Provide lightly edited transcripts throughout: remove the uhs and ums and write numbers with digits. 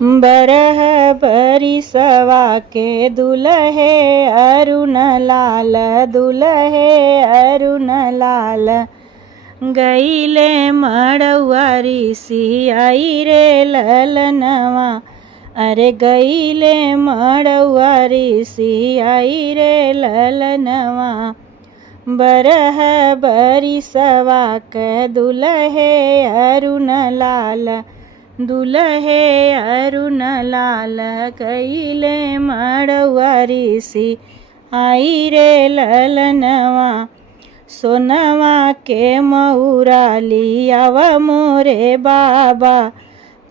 बरह बरिसवा के दुल्हे अरुण लाल, दुल्हे अरुण लाल। गईले मड़उआ ऋषि आई रे ललनवा, अरे गईले मड़उआ ऋषि आई रे ललनवा। बरह बरिसवा के दुल्हे अरुण लाल, दुल्हे अरुण लाल। गईले मड़उआ ऋषि आई रे ललनवा। सोनवा के मऊरा लियाव मोरे बाबा,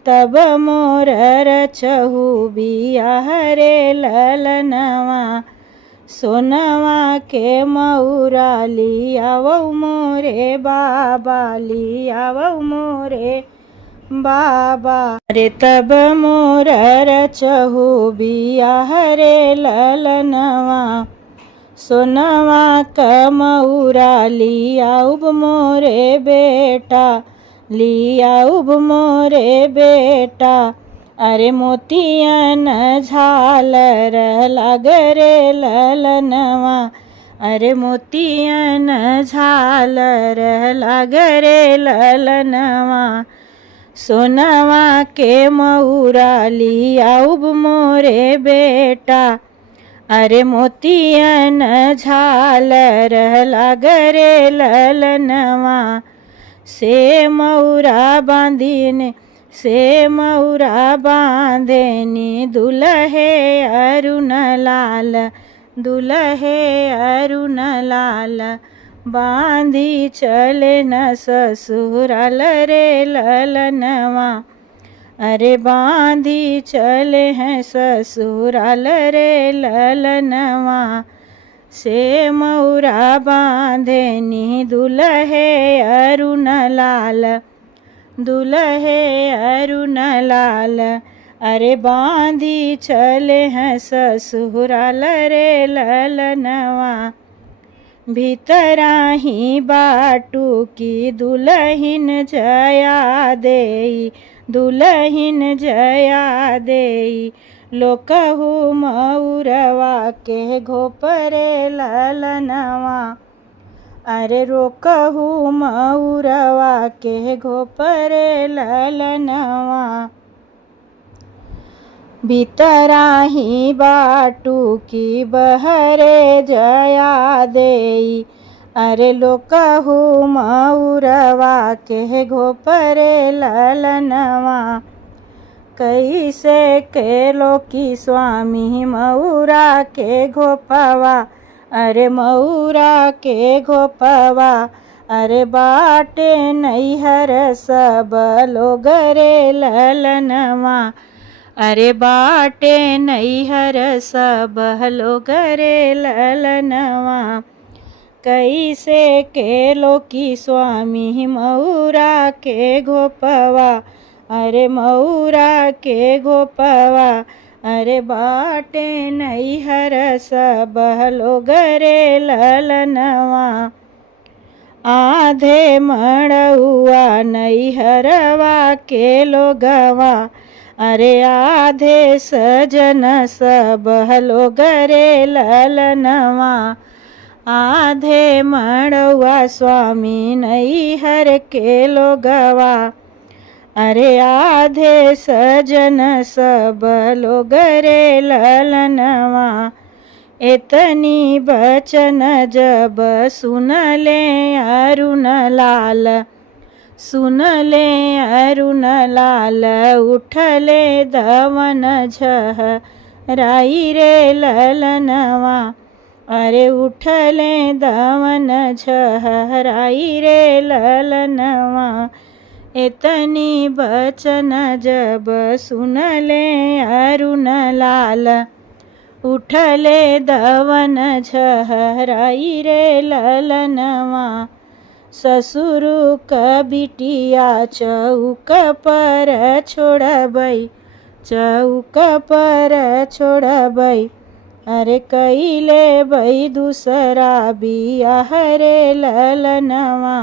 तब मोर रचहु बियाह रे ललनवा। सोनवा के मऊरा लियाव मोरे बाबा, लियाव मोरे बाबा। अरे तब मोर रचहु बियाह रे ललनवा। सोनवा का मऊरा लियाउब मोरे बेटा, लियाउब मोरे बेटा। अरे मोतियन झालर लागरे ललनवा, अरे मोतियन झालर लागरे ललनवा। सोनवा के मऊरा लियाउब मोरे बेटा, अरे मोतियन झालर लागरे ललनवा। से मऊरा बांधीने, से मऊरा बांधेनी दुल्हे अरुण लाल, दुल्हे अरुण लाल। बांधी चले न ससुराल रे ललनवा, अरे बांधी चले हैं ससुराल रे ललनवा। से मऊरा बांधेनी दुल्हे अरुण लाल, दुल्हे अरुण लाल। अरे बांधी चले हैं ससुराल रे ललनवा। भीतरा ही बाटू की दुल्हिन जया देई, दुल्हिन जया देई। लोकहु मऊरवा के घोपरे ललनवा, अरे रोकहु मऊरवा के घोपरे ललनवा। भीतरा ही बाटू की बहरे जया देई, अरे लोकहु मऊरवा के घोपरे ललनवा। कैसे के लोकी स्वामी मऊरा के घोपवा, अरे मऊरा के घोपवा। अरे बाटे नैहर सब लोग रे ललनवा, अरे बाटे नैहर सब लोग रे ललनवा। कैसे के लोकी स्वामी मऊरा के घोपवा, अरे मऊरा के घोपवा। अरे बाटे नैहर सब लोग रे ललनवा। आधे मड़उआ नैहरवा के लोगवा, अरे आधे सजन सब लोग रे ललनवा। आधे मड़उआ स्वामी नैहर के लोगवा, अरे आधे सजन सब लोग रे ललनवा। इतनी बचन जब सुन ले अरुण लाल, सुन ले अरुण लाल। उठले दवन झहराई रे ललनवा, अरे उठले दवन झहराई रे ललनवा। इतनी बचन जब सुन ले अरुण लाल, उठले दवन झहराई रे ललनवा। ससुर क बिटिया चौक पर छोड़बई, चौक पर छोड़बई। अरे कैले बई दूसरा बियाह रे ललनवा,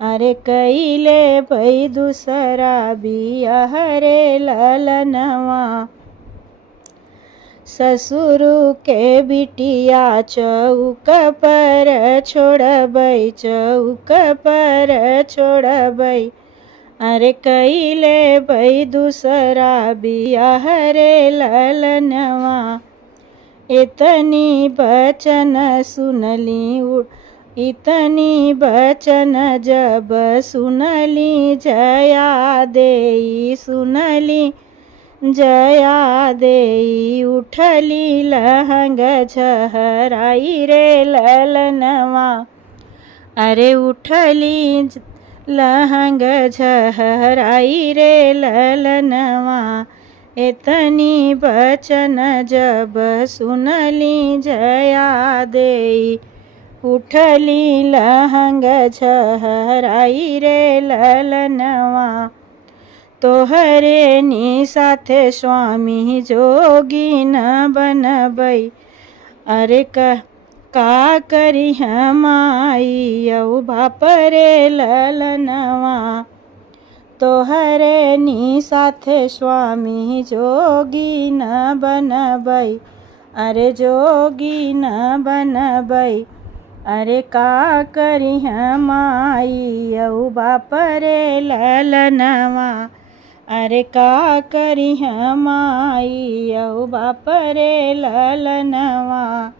अरे कैले भई दूसरा बियाह रे ललनवा। ससुर के बिटिया चौक पर छोड़बै, चौक पर छोड़बै। अरे कैले भई दूसरा बियाह रे ललनवा। इतनी बचन सुनली, इतनी बचन जब सुनली जया देई, सुनली जया देई। उठली लहंग झहराई रे ललनवा। अरे उठली लहंग झहराई रे ललनवा। इतनी बचन जब सुनली जया देई। उठली लहंग झहराई रे ललनवा। तोहरे नी साथे स्वामी जोगी न बनबै। अरे का करी माई यऊ बाप रे ललनवा। तोहरे नी साथे स्वामी जोगी न बनबै। अरे जोगी न बनबै। अरे का करी माई यऊ बाप रे ललनवा। अरे का करी माई यऊ बाप रे ललनवा।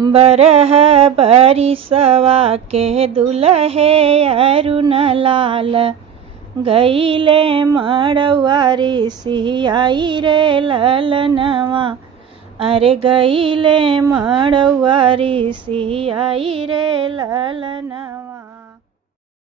बरह बरिसवा के दुल्हे अरुण लाल। गईले मड़वा रिसियाई रे ललनवा। अरे गईले मड़वा रिसियाई रे ललनवा।